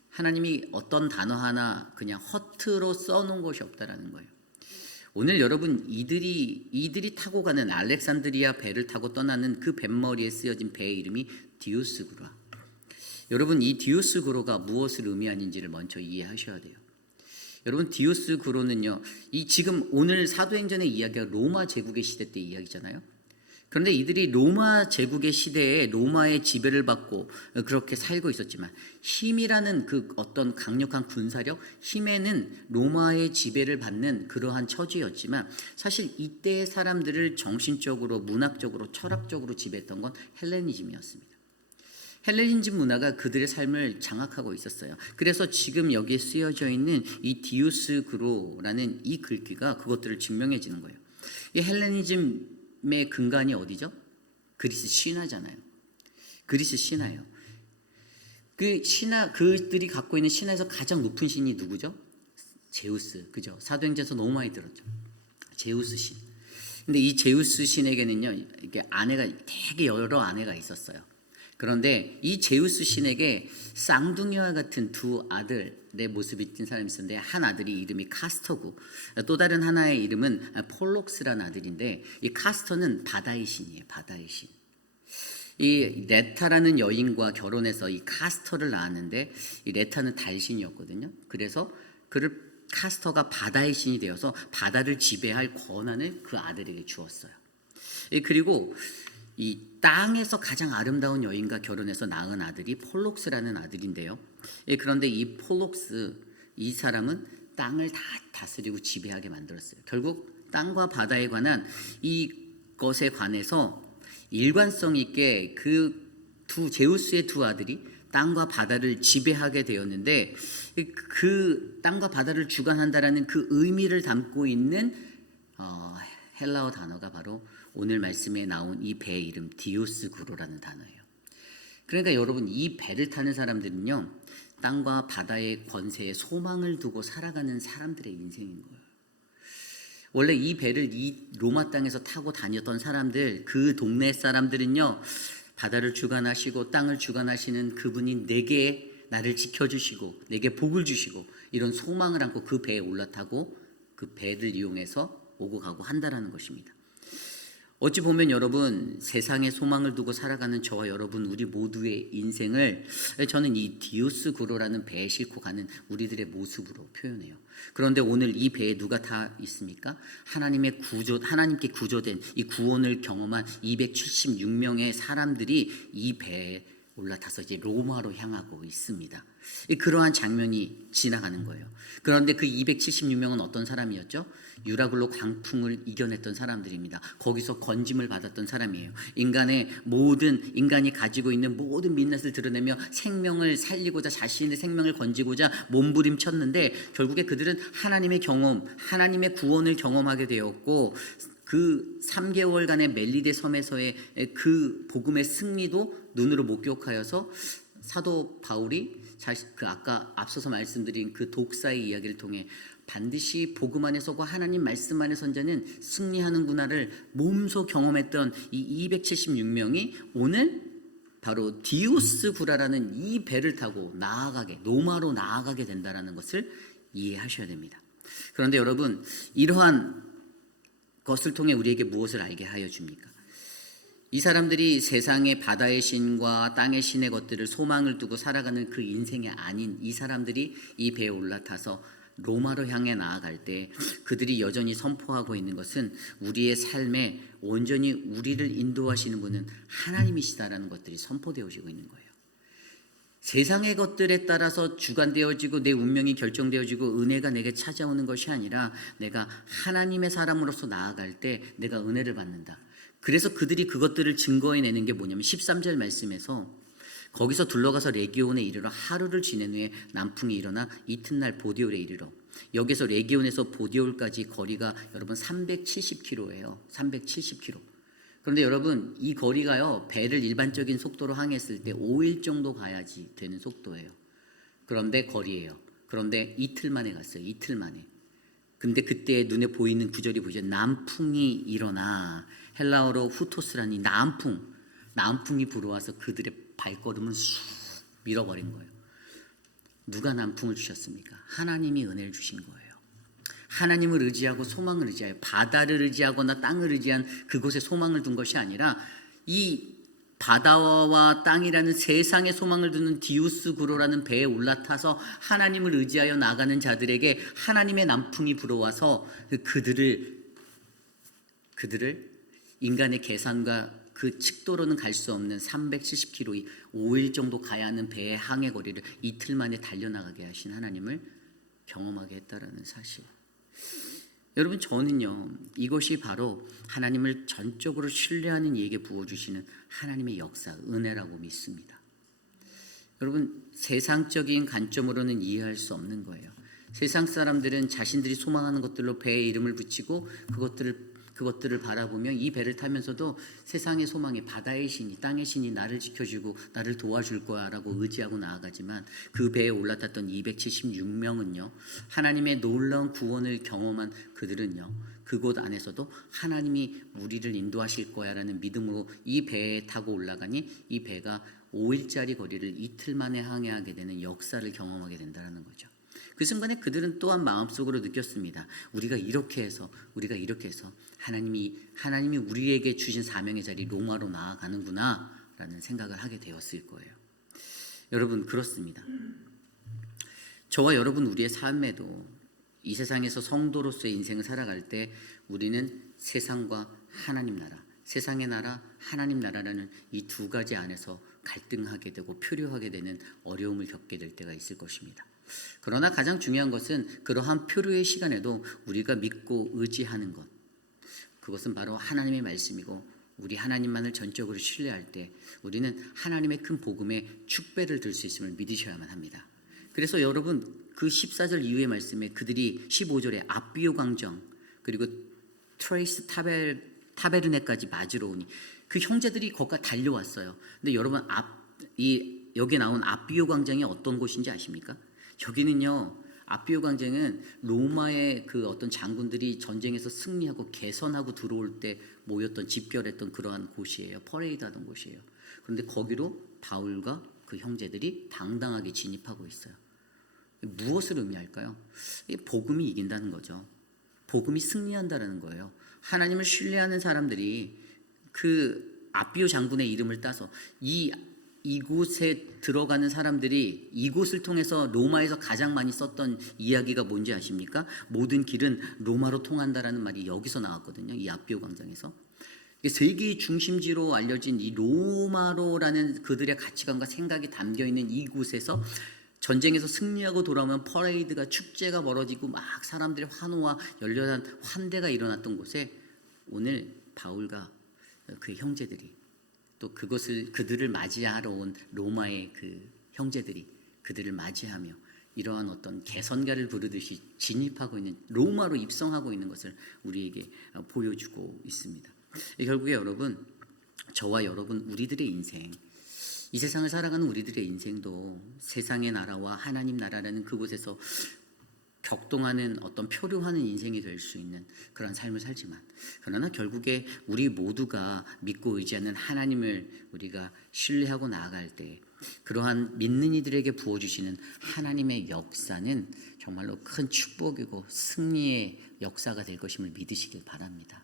하나님이 어떤 단어 하나 그냥 허투루 써놓은 것이 없다라는 거예요. 오늘 여러분, 이들이 타고 가는 알렉산드리아 배를 타고 떠나는 그 뱃머리에 쓰여진 배의 이름이 디오스구로라. 여러분, 이 디오스구로가 무엇을 의미하는지를 먼저 이해하셔야 돼요. 여러분, 디오스구로는요, 이 지금 오늘 사도행전의 이야기가 로마 제국의 시대 때 이야기잖아요. 그런데 이들이 로마 제국의 시대에 로마의 지배를 받고 그렇게 살고 있었지만, 힘이라는 그 어떤 강력한 군사력, 힘에는 로마의 지배를 받는 그러한 처지였지만, 사실 이때의 사람들을 정신적으로, 문학적으로, 철학적으로 지배했던 건 헬레니즘이었습니다. 헬레니즘 문화가 그들의 삶을 장악하고 있었어요. 그래서 지금 여기에 쓰여져 있는 이 디오스구로라는 이 글귀가 그것들을 증명해 주는 거예요. 이 헬레니즘의 근간이 어디죠? 그리스 신화잖아요. 그리스 신화예요. 그 신화, 그들이 갖고 있는 신화에서 가장 높은 신이 누구죠? 제우스, 그죠? 사도행전에서 너무 많이 들었죠. 제우스 신. 근데 이 제우스 신에게는요, 이게 아내가 되게 여러 아내가 있었어요. 그런데 이 제우스 신에게 쌍둥이와 같은 두 아들의 모습이 띈 사람이 있었는데, 한 아들이 이름이 카스터고 또 다른 하나의 이름은 폴록스라는 아들인데, 이 카스터는 바다의 신이에요. 바다의 신. 이 레타라는 여인과 결혼해서 이 카스터를 낳았는데, 이 레타는 달신이었거든요. 그래서 카스터가 바다의 신이 되어서 바다를 지배할 권한을 그 아들에게 주었어요. 그리고 이 땅에서 가장 아름다운 여인과 결혼해서 낳은 아들이 폴록스라는 아들인데요. 그런데 이 폴록스, 이 사람은 땅을 다 다스리고 지배하게 만들었어요. 결국 땅과 바다에 관한 이것에 관해서 일관성 있게 제우스의 두 아들이 땅과 바다를 지배하게 되었는데, 그 땅과 바다를 주관한다라는 그 의미를 담고 있는 헬라어 단어가 바로 오늘 말씀에 나온 이 배의 이름 디오스구로라는 단어예요. 그러니까 여러분, 이 배를 타는 사람들은요, 땅과 바다의 권세에 소망을 두고 살아가는 사람들의 인생인 거예요. 원래 이 배를 이 로마 땅에서 타고 다녔던 사람들, 그 동네 사람들은요, 바다를 주관하시고 땅을 주관하시는 그분이 내게 나를 지켜주시고 내게 복을 주시고 이런 소망을 안고 그 배에 올라타고 그 배를 이용해서 오고 가고 한다라는 것입니다. 어찌 보면 여러분 세상에 소망을 두고 살아가는 저와 여러분 우리 모두의 인생을 저는 이 디오스구로라는 배에 싣고 가는 우리들의 모습으로 표현해요. 그런데 오늘 이 배에 누가 타 있습니까? 하나님께 구조된 이 구원을 경험한 276명의 사람들이 이 배에 올라타서 이제 로마로 향하고 있습니다. 그러한 장면이 지나가는 거예요. 그런데 그 276명은 어떤 사람이었죠? 유라굴로 광풍을 이겨냈던 사람들입니다. 거기서 건짐을 받았던 사람이에요. 인간이 가지고 있는 모든 민낯을 드러내며 생명을 살리고자 자신의 생명을 건지고자 몸부림쳤는데 결국에 그들은 하나님의 경험, 하나님의 구원을 경험하게 되었고 그 3개월간의 멜리데 섬에서의 그 복음의 승리도 눈으로 목격하여서 사도 바울이 그 아까 앞서서 말씀드린 그 독사의 이야기를 통해 반드시 복음 안에 서고 하나님 말씀 안에 선 자는 승리하는구나를 몸소 경험했던 이 276명이 오늘 바로 디오스구라라는 이 배를 타고 로마로 나아가게 된다는 것을 이해하셔야 됩니다. 그런데 여러분 이러한 것을 통해 우리에게 무엇을 알게 하여 줍니까? 이 사람들이 세상의 바다의 신과 땅의 신의 것들을 소망을 두고 살아가는 그 인생이 아닌 이 사람들이 이 배에 올라타서 로마로 향해 나아갈 때 그들이 여전히 선포하고 있는 것은 우리의 삶에 온전히 우리를 인도하시는 분은 하나님이시다라는 것들이 선포되어지고 있는 거예요. 세상의 것들에 따라서 주관되어지고 내 운명이 결정되어지고 은혜가 내게 찾아오는 것이 아니라 내가 하나님의 사람으로서 나아갈 때 내가 은혜를 받는다. 그래서 그들이 그것들을 증거해내는 게 뭐냐면 13절 말씀에서 거기서 둘러가서 레기온에 이르러 하루를 지낸 후에 남풍이 일어나 이튿날 보디올에 이르러 여기서 레기온에서 보디올까지 거리가 여러분 370km예요. 370km. 그런데 여러분 이 거리가요 배를 일반적인 속도로 항했을 때 5일 정도 가야지 되는 속도예요. 그런데 거리예요. 그런데 이틀 만에 갔어요. 이틀 만에. 근데 그때 눈에 보이는 구절이 보이죠. 남풍이 일어나 헬라어로 후토스라니 남풍이 불어와서 그들의 발걸음을 쑥 밀어버린 거예요. 누가 남풍을 주셨습니까? 하나님이 은혜를 주신 거예요. 하나님을 의지하고 소망을 의지하여 바다를 의지하거나 땅을 의지한 그곳에 소망을 둔 것이 아니라 이 바다와 땅이라는 세상의 소망을 두는 디우스구로라는 배에 올라타서 하나님을 의지하여 나가는 자들에게 하나님의 남풍이 불어와서 그들을 인간의 계산과 그 측도로는 갈 수 없는 370km 5일 정도 가야 하는 배의 항해 거리를 이틀 만에 달려나가게 하신 하나님을 경험하게 했다라는 사실. 여러분 저는요 이것이 바로 하나님을 전적으로 신뢰하는 이에게 부어주시는 하나님의 역사, 은혜라고 믿습니다. 여러분 세상적인 관점으로는 이해할 수 없는 거예요. 세상 사람들은 자신들이 소망하는 것들로 배에 이름을 붙이고 그것들을 바라보며 이 배를 타면서도 세상의 소망이 바다의 신이 땅의 신이 나를 지켜주고 나를 도와줄 거야 라고 의지하고 나아가지만 그 배에 올라탔던 276명은요 하나님의 놀라운 구원을 경험한 그들은요 그곳 안에서도 하나님이 우리를 인도하실 거야 라는 믿음으로 이 배에 타고 올라가니 이 배가 5일짜리 거리를 이틀 만에 항해하게 되는 역사를 경험하게 된다는 거죠. 그 순간에 그들은 또한 마음속으로 느꼈습니다. 우리가 이렇게 해서 하나님이 우리에게 주신 사명의 자리 로마로 나아가는구나 라는 생각을 하게 되었을 거예요. 여러분 그렇습니다. 저와 여러분 우리의 삶에도 이 세상에서 성도로서의 인생을 살아갈 때 우리는 세상과 하나님 나라, 세상의 나라, 하나님 나라라는 이 두 가지 안에서 갈등하게 되고 표류하게 되는 어려움을 겪게 될 때가 있을 것입니다. 그러나 가장 중요한 것은 그러한 표류의 시간에도 우리가 믿고 의지하는 것, 그것은 바로 하나님의 말씀이고 우리 하나님만을 전적으로 신뢰할 때 우리는 하나님의 큰 복음의 축배를 들 수 있음을 믿으셔야만 합니다. 그래서 여러분 그 14절 이후의 말씀에 그들이 15절에 아비오 광정 그리고 트레이스 타베르네까지 맞으러 오니 그 형제들이 거기까지 달려왔어요. 근데 여러분 여기 나온 아비오 광장이 어떤 곳인지 아십니까? 여기는요 아비오 광장은 로마의 그 어떤 장군들이 전쟁에서 승리하고 개선하고 들어올 때 모였던 집결했던 그러한 곳이에요. 퍼레이드하던 곳이에요. 그런데 거기로 바울과 그 형제들이 당당하게 진입하고 있어요. 무엇을 의미할까요? 복음이 이긴다는 거죠. 복음이 승리한다는 거예요. 하나님을 신뢰하는 사람들이 그 아비오 장군의 이름을 따서 이곳에 들어가는 사람들이 이곳을 통해서 로마에서 가장 많이 썼던 이야기가 뭔지 아십니까? 모든 길은 로마로 통한다라는 말이 여기서 나왔거든요. 이 아비오 광장에서. 세계의 중심지로 알려진 이 로마로라는 그들의 가치관과 생각이 담겨있는 이곳에서 전쟁에서 승리하고 돌아오면 퍼레이드가 축제가 벌어지고 막 사람들의 환호와 열렬한 환대가 일어났던 곳에 오늘 바울과 그의 형제들이 또 그들을 맞이하러 온 로마의 그 형제들이 그들을 맞이하며 이러한 어떤 개선가를 부르듯이 진입하고 있는 로마로 입성하고 있는 것을 우리에게 보여주고 있습니다. 결국에 여러분, 저와 여러분 우리들의 인생, 이 세상을 살아가는 우리들의 인생도 세상의 나라와 하나님 나라라는 그곳에서 격동하는 어떤 표류하는 인생이 될 수 있는 그런 삶을 살지만, 그러나 결국에 우리 모두가 믿고 의지하는 하나님을 우리가 신뢰하고 나아갈 때 그러한 믿는 이들에게 부어주시는 하나님의 역사는 정말로 큰 축복이고 승리의 역사가 될 것임을 믿으시길 바랍니다.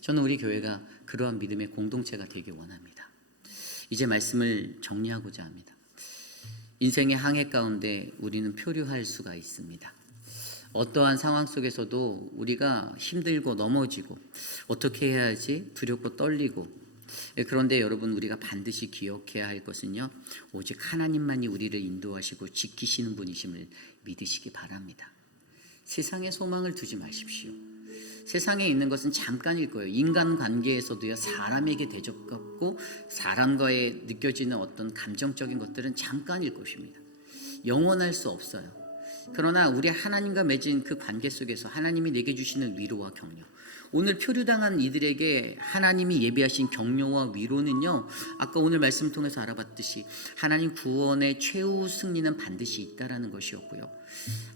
저는 우리 교회가 그러한 믿음의 공동체가 되길 원합니다. 이제 말씀을 정리하고자 합니다. 인생의 항해 가운데 우리는 표류할 수가 있습니다. 어떠한 상황 속에서도 우리가 힘들고 넘어지고 어떻게 해야 하지 두렵고 떨리고, 그런데 여러분 우리가 반드시 기억해야 할 것은요, 오직 하나님만이 우리를 인도하시고 지키시는 분이심을 믿으시기 바랍니다. 세상에 소망을 두지 마십시오. 세상에 있는 것은 잠깐일 거예요. 인간관계에서도요, 사람에게 대적받고 사람과의 느껴지는 어떤 감정적인 것들은 잠깐일 것입니다. 영원할 수 없어요. 그러나 우리 하나님과 맺은 그 관계 속에서 하나님이 내게 주시는 위로와 격려, 오늘 표류당한 이들에게 하나님이 예비하신 격려와 위로는요, 아까 오늘 말씀을 통해서 알아봤듯이 하나님 구원의 최후 승리는 반드시 있다라는 것이었고요,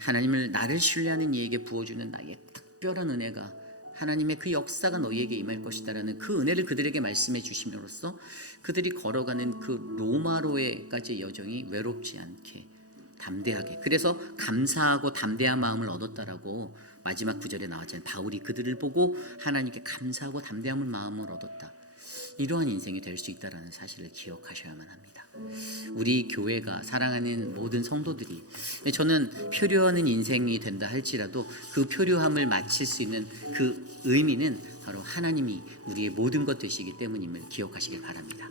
하나님을 나를 신뢰하는 이에게 부어주는 나의 특별한 은혜가 하나님의 그 역사가 너희에게 임할 것이다라는 그 은혜를 그들에게 말씀해 주심으로써 그들이 걸어가는 그 로마로에까지의 여정이 외롭지 않게 담대하게, 그래서 감사하고 담대한 마음을 얻었다라고 마지막 구절에 나왔잖아요. 바울이 그들을 보고 하나님께 감사하고 담대함을 마음을 얻었다. 이러한 인생이 될 수 있다는 사실을 기억하셔야만 합니다. 우리 교회가 사랑하는 모든 성도들이, 저는 표류하는 인생이 된다 할지라도 그 표류함을 마칠 수 있는 그 의미는 바로 하나님이 우리의 모든 것 되시기 때문임을 기억하시길 바랍니다.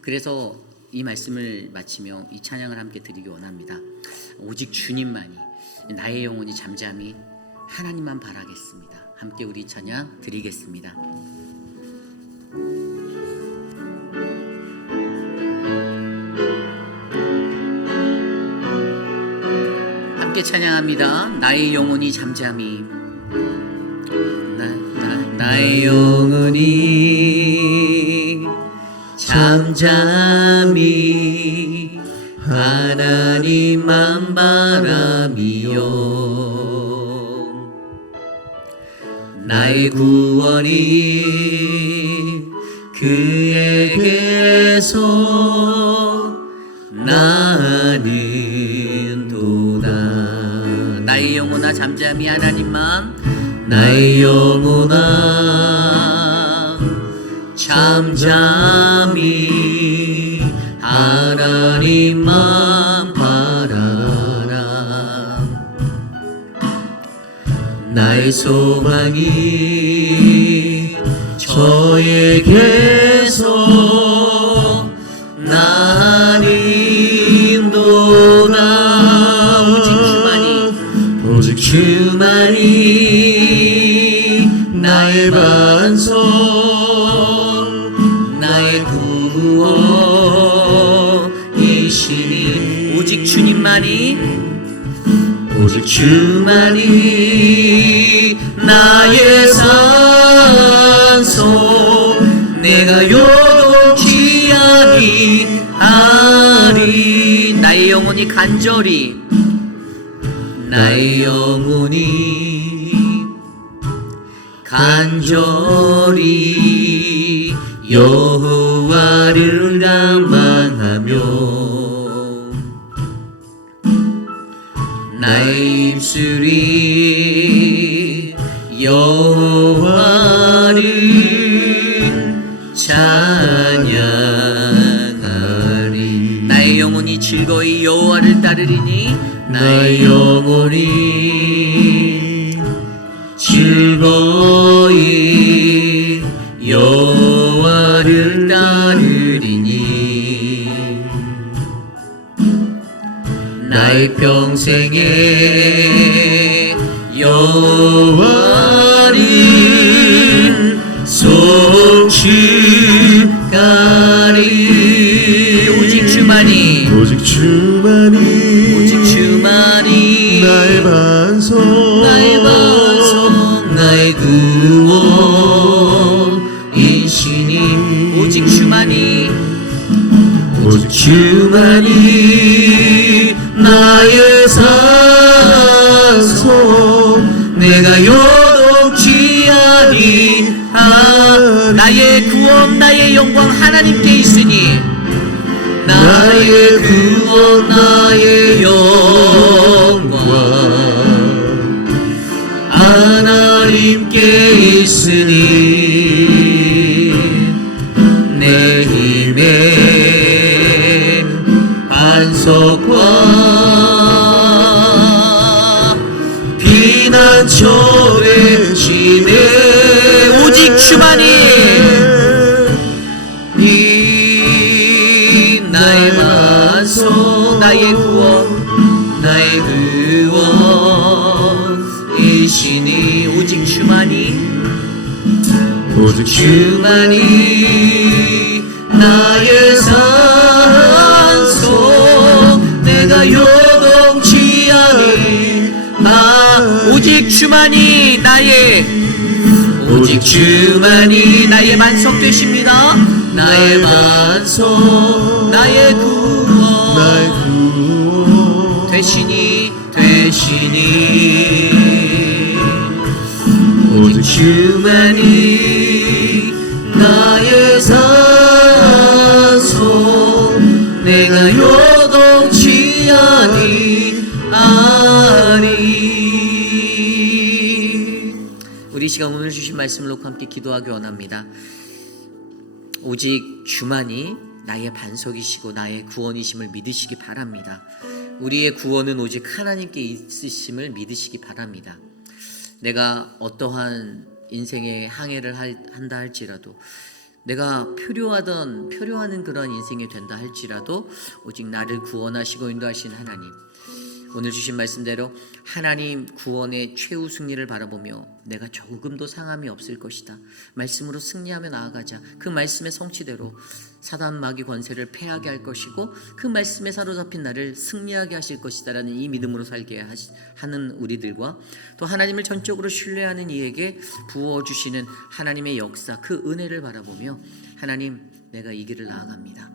그래서 이 말씀을 마치며 이 찬양을 함께 드리기 원합니다. 오직 주님만이, 나의 영혼이 잠잠히 하나님만 바라겠습니다. 함께 우리 찬양 드리겠습니다. 함께 찬양합니다. 나의 영혼이 잠잠히, 나의 영혼이 잠잠히 하나님만 바라미요, 나의 구원이 그에게서 나는 도다. 나의 영혼아 잠잠히 하나님만, 나의 영혼아 잠잠히 하나님만 바라라. 나의 소망이 저에게서 나님도다. 오직 주만이 나의 반석, 나의 구원이시니. 오직 주님만이, 오직 주만이 나의 산소, 내가 요동치 아니하리. 나의 영혼이 간절히, 나의 영혼이 간절히 여호와를 갈망하며, 나의 입술이 여호와를 영혼이 즐거이 여호와를 따르리니 나의 영혼이 즐거이 여호와를 따르리니 나의 평생에 여호와를 송축하리. 오직 주만이 오직 주만이 나의 반석 나의 구원이시니 오직 주만이 나의 산소 내가 요동치 아니하리. 나의 구원 나의 영광 하나님께 있으니 나의 구원 나의 영광 하나님께 있으니 내 힘의 반석과 피난처의 시내 오직 주만이 나의 반석 나의 구원이시니 오직 주만이 나의 산소 내가 요동치 아니하. 오직 주만이 나의 반석 되십니다. 나의 반석 나의 구원 되시니 오직 주만이 나의 산소 내가 요동치 아니하리. 우리 시간 오늘 주신 말씀을 놓고 함께 기도하기 원합니다. 오직 주만이 나의 반석이시고 나의 구원이심을 믿으시기 바랍니다. 우리의 구원은 오직 하나님께 있으심을 믿으시기 바랍니다. 내가 어떠한 인생의 항해를 한다 할지라도 내가 표류하는 그런 인생이 된다 할지라도 오직 나를 구원하시고 인도하신 하나님, 오늘 주신 말씀대로 하나님 구원의 최후 승리를 바라보며 내가 조금도 상함이 없을 것이다. 말씀으로 승리하며 나아가자. 그 말씀의 성취대로 사단 마귀 권세를 패하게 할 것이고 그 말씀에 사로잡힌 나를 승리하게 하실 것이다 라는 이 믿음으로 살게 하는 우리들과 또 하나님을 전적으로 신뢰하는 이에게 부어주시는 하나님의 역사, 그 은혜를 바라보며 하나님, 내가 이 길을 나아갑니다.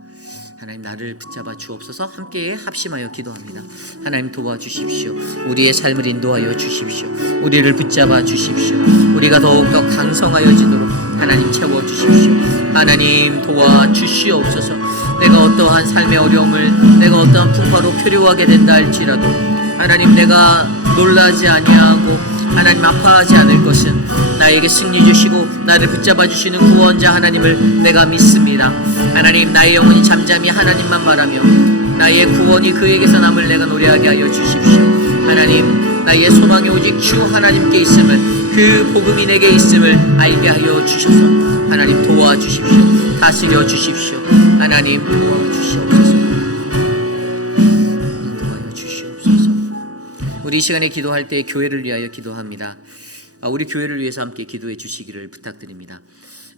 하나님, 나를 붙잡아 주옵소서. 함께 합심하여 기도합니다. 하나님, 도와주십시오. 우리의 삶을 인도하여 주십시오. 우리를 붙잡아 주십시오. 우리가 더욱더 강성하여지도록 하나님 채워주십시오. 하나님, 도와주시옵소서. 내가 어떠한 삶의 어려움을, 내가 어떠한 풍파로 표류하게 된다 할지라도 하나님, 내가 놀라지 아니하고 하나님 아파하지 않을 것은 나에게 승리 주시고 나를 붙잡아 주시는 구원자 하나님을 내가 믿습니다. 하나님, 나의 영혼이 잠잠히 하나님만 바라며 나의 구원이 그에게서 남을 내가 노래하게 하여 주십시오. 하나님, 나의 소망이 오직 주 하나님께 있음을, 그 복음이 내게 있음을 알게 하여 주셔서 하나님 도와주십시오. 다스려 주십시오. 하나님, 도와주시옵소서. 인도하여 주시옵소서. 우리 이 시간에 기도할 때 교회를 위하여 기도합니다. 우리 교회를 위해서 함께 기도해 주시기를 부탁드립니다.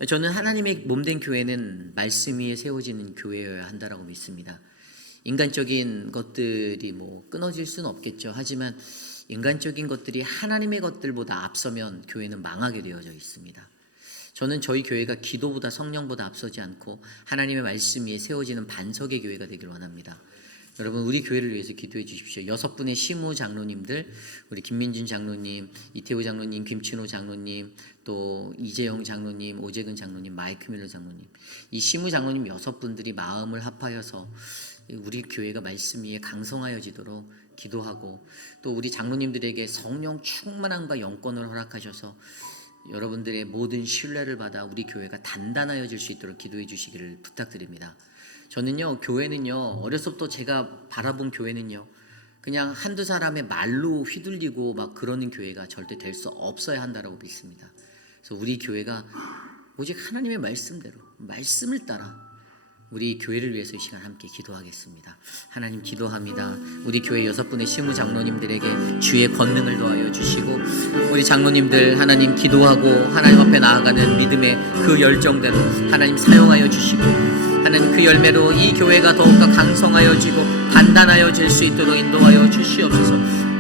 저는 하나님의 몸된 교회는 말씀 위에 세워지는 교회여야 한다라고 믿습니다. 인간적인 것들이 끊어질 수는 없겠죠. 하지만 인간적인 것들이 하나님의 것들보다 앞서면 교회는 망하게 되어져 있습니다. 저는 저희 교회가 기도보다 성령보다 앞서지 않고 하나님의 말씀 위에 세워지는 반석의 교회가 되길 원합니다. 여러분, 우리 교회를 위해서 기도해 주십시오. 6분의 시무 장로님들, 우리 김민준 장로님, 이태호 장로님, 김춘호 장로님, 또 이재영 장로님, 오재근 장로님, 마이크 밀러 장로님, 이 시무 장로님 6분들이 마음을 합하여서 우리 교회가 말씀 위에 강성하여지도록 기도하고, 또 우리 장로님들에게 성령 충만함과 영권을 허락하셔서 여러분들의 모든 신뢰를 받아 우리 교회가 단단하여질 수 있도록 기도해 주시기를 부탁드립니다. 저는요, 교회는요, 어려서부터 제가 바라본 교회는요, 그냥 한두 사람의 말로 휘둘리고 막 그러는 교회가 절대 될 수 없어야 한다라고 믿습니다. 그래서 우리 교회가 오직 하나님의 말씀대로, 말씀을 따라 우리 교회를 위해서 이 시간 함께 기도하겠습니다. 하나님 기도합니다. 우리 교회 6분의 실무 장로님들에게 주의 권능을 더하여 주시고, 우리 장로님들 하나님 기도하고 하나님 앞에 나아가는 믿음의 그 열정대로 하나님 사용하여 주시고, 하나님 그 열매로 이 교회가 더욱더 강성하여지고 단단하여질 수 있도록 인도하여 주시옵소서.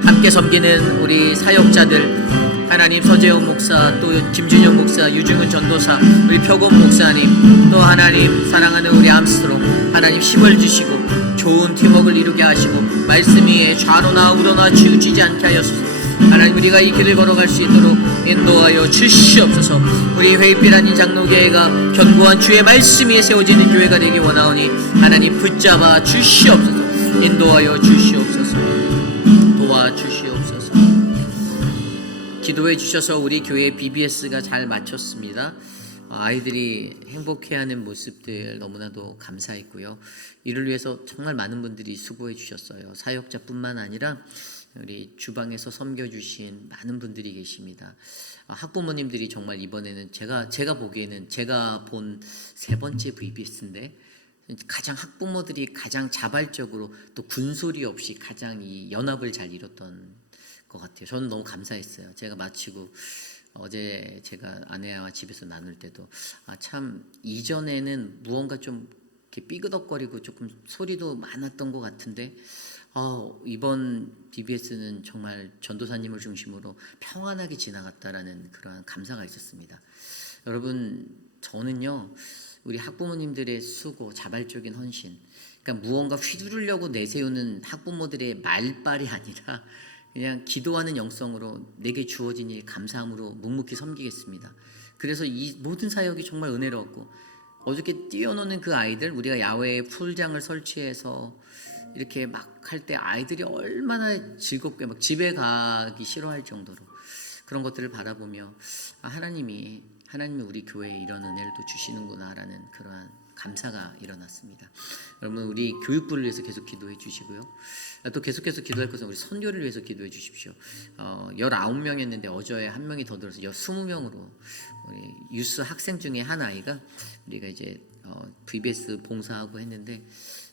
함께 섬기는 우리 사역자들 하나님 서재용 목사, 또 김준영 목사, 유중은 전도사, 우리 표곤 목사님, 또 하나님 사랑하는 우리 암스트롱, 하나님 힘을 주시고 좋은 팀워크를 이루게 하시고 말씀 위에 좌로나 우로나 치우치지 않게 하여소서. 하나님 우리가 이 길을 걸어갈 수 있도록 인도하여 주시옵소서. 우리 회의필한 장로교회가 견고한 주의 말씀 위에 세워지는 교회가 되기 원하오니 하나님 붙잡아 주시옵소서. 인도하여 주시옵소서. 도와주시옵소서. 기도해 주셔서 우리 교회 BBS가 잘 마쳤습니다. 아이들이 행복해하는 모습들 너무나도 감사했고요. 이를 위해서 정말 많은 분들이 수고해 주셨어요. 사역자뿐만 아니라 우리 주방에서 섬겨주신 많은 분들이 계십니다. 학부모님들이 정말 이번에는 제가 보기에는 제가 본 3번째 VBS인데 가장 학부모들이 가장 자발적으로 또 군소리 없이 가장 이 연합을 잘 이뤘던 것 같아요. 저는 너무 감사했어요. 제가 마치고 어제 제가 아내와 집에서 나눌 때도 참 이전에는 무언가 좀 이렇게 삐그덕거리고 조금 소리도 많았던 것 같은데 이번 DBS는 정말 전도사님을 중심으로 평안하게 지나갔다라는 그러한 감사가 있었습니다. 여러분, 저는요 우리 학부모님들의 수고, 자발적인 헌신, 그러니까 무언가 휘두르려고 내세우는 학부모들의 말빨이 아니라 그냥 기도하는 영성으로 내게 주어진 일 감사함으로 묵묵히 섬기겠습니다. 그래서 이 모든 사역이 정말 은혜로웠고, 어저께 뛰어노는 그 아이들, 우리가 야외에 풀장을 설치해서 이렇게 막 할 때 아이들이 얼마나 즐겁게 막 집에 가기 싫어할 정도로 그런 것들을 바라보며 하나님이 우리 교회에 이런 은혜를 또 주시는구나라는 그러한 감사가 일어났습니다. 여러분, 우리 교육부를 위해서 계속 기도해 주시고요. 또 계속해서 기도할 것은 우리 선교를 위해서 기도해 주십시오. 19명이었는데 어제 한 명이 더 들어서 20명으로 우리 유스 학생 중에 한 아이가 우리가 이제 VBS 봉사하고 했는데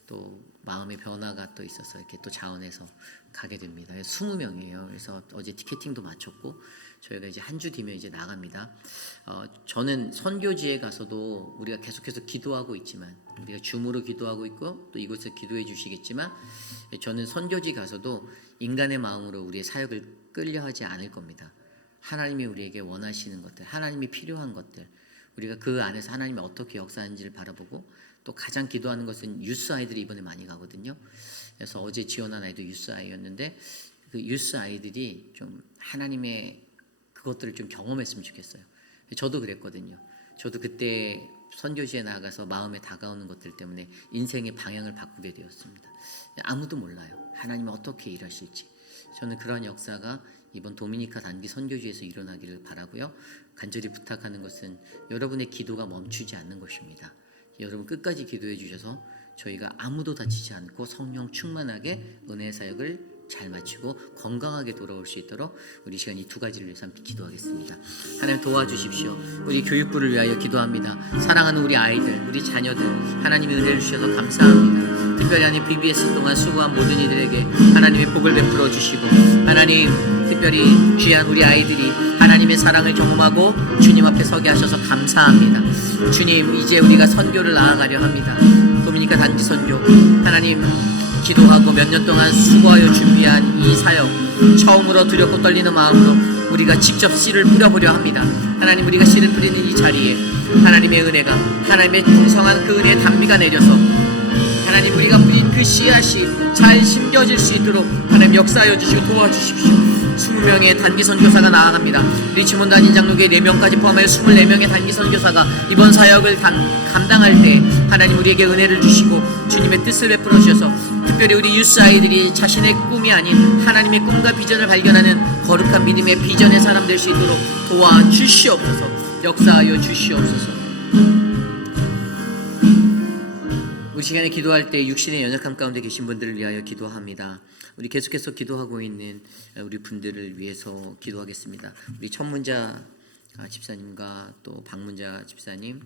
또 마음의 변화가 또 있어서 이렇게 또 자원해서 가게 됩니다. 20명이에요. 그래서 어제 티켓팅도 마쳤고 저희가 이제 한 주 뒤면 이제 나갑니다. 저는 선교지에 가서도 우리가 계속해서 기도하고 있지만, 우리가 줌으로 기도하고 있고 또 이곳에서 기도해 주시겠지만, 저는 선교지 가서도 인간의 마음으로 우리의 사역을 끌려하지 않을 겁니다. 하나님이 우리에게 원하시는 것들, 하나님이 필요한 것들, 우리가 그 안에서 하나님이 어떻게 역사하는지를 바라보고, 또 가장 기도하는 것은 유스 아이들이 이번에 많이 가거든요. 그래서 어제 지원한 아이도 유스 아이였는데 그 유스 아이들이 좀 하나님의 그것들을 좀 경험했으면 좋겠어요. 저도 그랬거든요. 저도 그때 선교지에 나가서 마음에 다가오는 것들 때문에 인생의 방향을 바꾸게 되었습니다. 아무도 몰라요. 하나님이 어떻게 일하실지. 저는 그런 역사가 이번 도미니카 단기 선교지에서 일어나기를 바라고요. 간절히 부탁하는 것은 여러분의 기도가 멈추지 않는 것입니다. 여러분 끝까지 기도해 주셔서 저희가 아무도 다치지 않고 성령 충만하게 은혜의 사역을 잘 마치고 건강하게 돌아올 수 있도록 우리 시간 이 두 가지를 위해서 함께 기도하겠습니다. 하나님 도와주십시오. 우리 교육부를 위하여 기도합니다. 사랑하는 우리 아이들, 우리 자녀들, 하나님의 은혜를 주셔서 감사합니다. 특별히 하나님 BBS 동안 수고한 모든 이들에게 하나님의 복을 베풀어 주시고, 하나님 특별히 귀한 우리 아이들이 하나님의 사랑을 경험하고 주님 앞에 서게 하셔서 감사합니다. 주님, 이제 우리가 선교를 나아가려 합니다. 도미니카 단기 선교, 하나님 기도하고 몇 년 동안 수고하여 준비한 이 사역, 처음으로 두렵고 떨리는 마음으로 우리가 직접 씨를 뿌려보려 합니다. 하나님, 우리가 씨를 뿌리는 이 자리에 하나님의 은혜가, 하나님의 풍성한 그 은혜의 단비가 내려서 하나님 우리가 뿌린 그 씨앗이 잘 심겨질 수 있도록 하나님 역사하여 주시고 도와주십시오. 20명의 단기 선교사가 나아갑니다. 리치몬드 단임 장로교회 4명까지 포함하여 24명의 단기 선교사가 이번 사역을 감당할 때 하나님 우리에게 은혜를 주시고 주님의 뜻을 베풀어 주셔서 특별히 우리 유스 아이들이 자신의 꿈이 아닌 하나님의 꿈과 비전을 발견하는 거룩한 믿음의 비전의 사람 될 수 있도록 도와주시옵소서. 역사하여 주시옵소서. 우리 시간에 기도할 때 육신의 연약함 가운데 계신 분들을 위하여 기도합니다. 우리 계속해서 기도하고 있는 우리 분들을 위해서 기도하겠습니다. 우리 천문자 집사님과 또 박문자 집사님,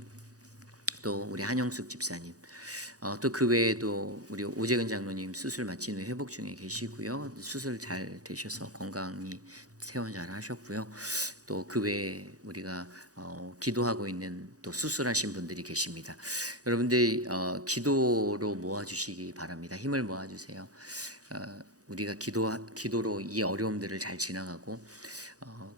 또 우리 한영숙 집사님, 또 그 외에도 우리 오재근 장로님 수술 마친 후에 회복 중에 계시고요. 수술 잘 되셔서 건강히 퇴원 잘 하셨고요. 또 그 외에 우리가 기도하고 있는 또 수술하신 분들이 계십니다. 여러분들 기도로 모아주시기 바랍니다. 힘을 모아주세요. 우리가 기도로 이 어려움들을 잘 지나가고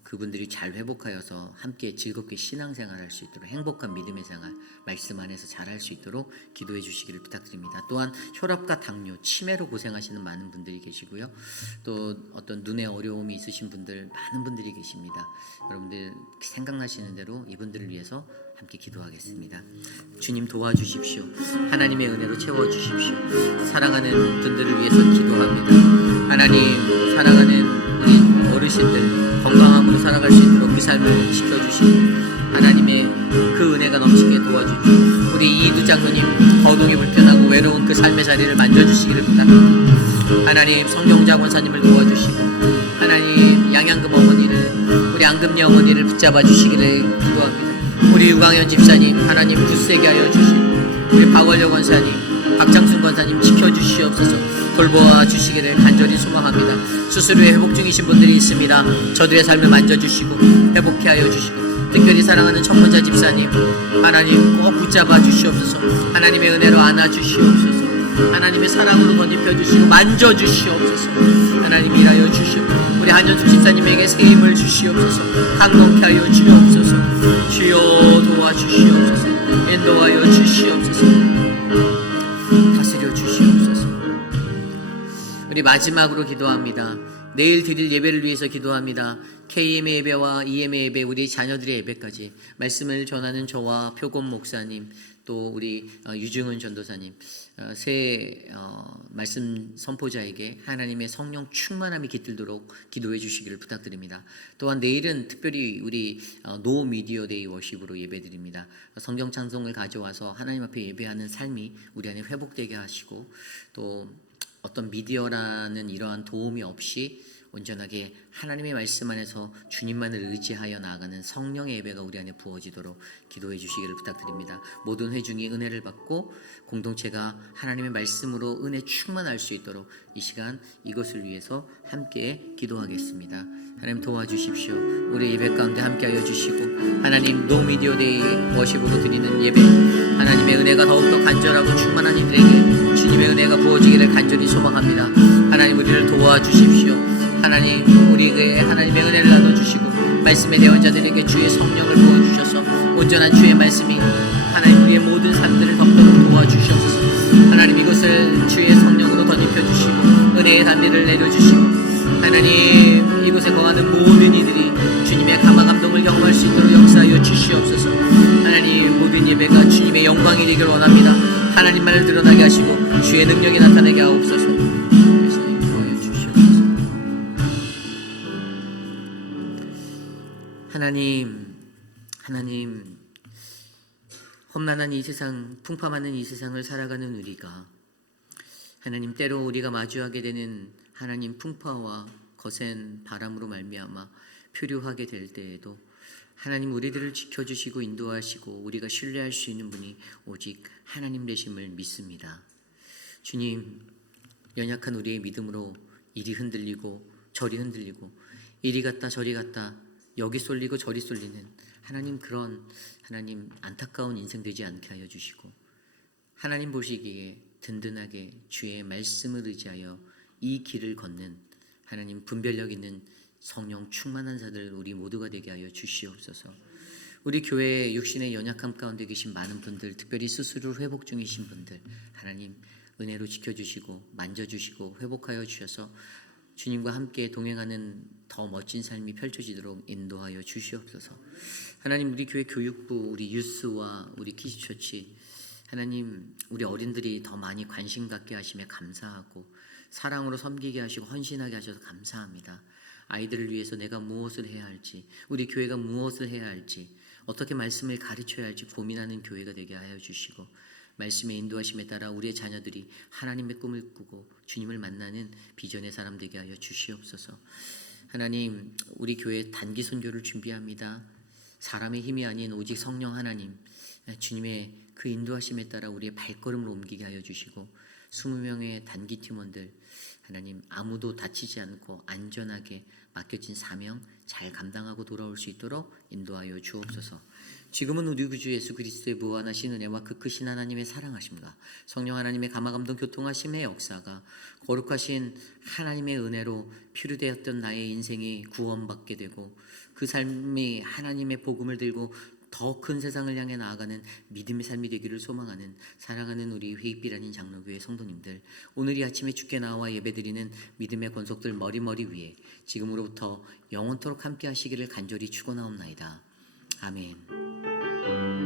그분들이 잘 회복하여서 함께 즐겁게 신앙생활할 수 있도록 행복한 믿음의 생활 말씀 안에서 잘할 수 있도록 기도해 주시기를 부탁드립니다. 또한 혈압과 당뇨, 치매로 고생하시는 많은 분들이 계시고요. 또 어떤 눈에 어려움이 있으신 분들 많은 분들이 계십니다. 여러분들 생각나시는 대로 이분들을 위해서 함께 기도하겠습니다. 주님 도와주십시오. 하나님의 은혜로 채워주십시오. 사랑하는 분들을 위해서 기도합니다. 하나님, 사랑하는 우리 어르신들 건강함으로 살아갈 수 있도록 그 삶을 지켜주시고 하나님의 그 은혜가 넘치게 도와주시고 우리 이두 장로님 거동이 불편하고 외로운 그 삶의 자리를 만져주시기를 부탁합니다. 하나님, 성경자 권사님을 도와주시고 하나님, 양양금 어머니를, 우리 안금녀 어머니를 붙잡아 주시기를 기도합니다. 우리 유광현 집사님 하나님 굳세게 하여 주시고 우리 박원려 권사님, 박장순 권사님 지켜주시옵소서. 돌보아 주시기를 간절히 소망합니다. 수술 후에 회복 중이신 분들이 있습니다. 저들의 삶을 만져주시고 회복케 하여 주시고 특별히 사랑하는 천문자 집사님 하나님 꼭 붙잡아 주시옵소서. 하나님의 은혜로 안아주시옵소서. 하나님의 사랑으로 덧입혀 주시고 만져주시옵소서. 하나님 일하여 주시옵소서. 우리 한현숙 집사님에게 새 힘을 주시옵소서. 강건케 하여 주옵소서. 주여 도와주시옵소서. 인도하여 주시옵소서. 다스려 주시옵소서. 우리 마지막으로 기도합니다. 내일 드릴 예배를 위해서 기도합니다. KM의 예배와 EM의 예배, 우리 자녀들의 예배까지 말씀을 전하는 저와 표곤 목사님, 또 우리 유중은 전도사님, 새 말씀 선포자에게 하나님의 성령 충만함이 깃들도록 기도해 주시기를 부탁드립니다. 또한 내일은 특별히 우리 노 미디어 데이 워십으로 예배드립니다. 성경 찬송을 가져와서 하나님 앞에 예배하는 삶이 우리 안에 회복되게 하시고 또 어떤 미디어라는 이러한 도움이 없이 온전하게 하나님의 말씀 안에서 주님만을 의지하여 나아가는 성령의 예배가 우리 안에 부어지도록 기도해 주시기를 부탁드립니다. 모든 회중이 은혜를 받고 공동체가 하나님의 말씀으로 은혜 충만할 수 있도록 이 시간 이것을 위해서 함께 기도하겠습니다. 하나님 도와주십시오. 우리 예배 가운데 함께하여 주시고 하나님 노미디어데이 워십으로 드리는 예배 하나님의 은혜가 더욱더 간절하고 충만한 이들에게 주님의 은혜가 부어지기를 간절히 소망합니다. 하나님 우리를 도와주십시오. 하나님 우리에게 하나님의 은혜를 나눠주시고 말씀의 대원자들에게 주의 성령을 부어주셔서 온전한 주의 말씀이 하나님 우리의 모든 삶들을 덮도록 도와주시옵소서. 하나님 이것을 주의 성령으로 덧입혀주시고 은혜의 단비를 내려주시고 하나님 이곳에 거하는 모든 이들이 주님의 감화 감동을 경험할 수 있도록 역사하여 주시옵소서. 하나님 모든 예배가 주님의 영광이 되기를 원합니다. 하나님만을 드러나게 하시고 주의 능력이 나타나게 하옵소서. 하나님 험난한 이 세상, 풍파많은 이 세상을 살아가는 우리가 하나님 때로 우리가 마주하게 되는 하나님 풍파와 거센 바람으로 말미암아 표류하게 될 때에도 하나님 우리들을 지켜주시고 인도하시고 우리가 신뢰할 수 있는 분이 오직 하나님 되심을 믿습니다. 주님, 연약한 우리의 믿음으로 이리 흔들리고 저리 흔들리고 이리 갔다 저리 갔다 여기 쏠리고 저리 쏠리는 하나님 그런 하나님 안타까운 인생 되지 않게 하여 주시고 하나님 보시기에 든든하게 주의 말씀을 의지하여 이 길을 걷는 하나님 분별력 있는 성령 충만한 자들 우리 모두가 되게 하여 주시옵소서. 우리 교회의 육신의 연약함 가운데 계신 많은 분들, 특별히 수술 후 회복 중이신 분들 하나님 은혜로 지켜주시고 만져주시고 회복하여 주셔서 주님과 함께 동행하는 더 멋진 삶이 펼쳐지도록 인도하여 주시옵소서. 하나님 우리 교회 교육부, 우리 유스와 우리 키즈처치 하나님 우리 어린들이 더 많이 관심 갖게 하시며 감사하고 사랑으로 섬기게 하시고 헌신하게 하셔서 감사합니다. 아이들을 위해서 내가 무엇을 해야 할지, 우리 교회가 무엇을 해야 할지, 어떻게 말씀을 가르쳐야 할지 고민하는 교회가 되게 하여 주시고 말씀의 인도하심에 따라 우리의 자녀들이 하나님의 꿈을 꾸고 주님을 만나는 비전의 사람 되게 하여 주시옵소서. 하나님, 우리 교회 단기 선교를 준비합니다. 사람의 힘이 아닌 오직 성령 하나님, 주님의 그 인도하심에 따라 우리의 발걸음을 옮기게 하여 주시고 20명의 단기 팀원들 하나님 아무도 다치지 않고 안전하게 맡겨진 사명 잘 감당하고 돌아올 수 있도록 인도하여 주옵소서. 지금은 우리 구주 예수 그리스도의 무한하신 은혜와 그 크신 하나님의 사랑하심과 성령 하나님의 감화감동 교통하심의 역사가 거룩하신 하나님의 은혜로 피로되었던 나의 인생이 구원받게 되고 그 삶이 하나님의 복음을 들고 더 큰 세상을 향해 나아가는 믿음의 삶이 되기를 소망하는 사랑하는 우리 회익빛 아닌 장로교회 성도님들, 오늘 이 아침에 주께 나와 예배드리는 믿음의 권속들 머리 위에 지금으로부터 영원토록 함께 하시기를 간절히 축원하옵나이다. 아멘.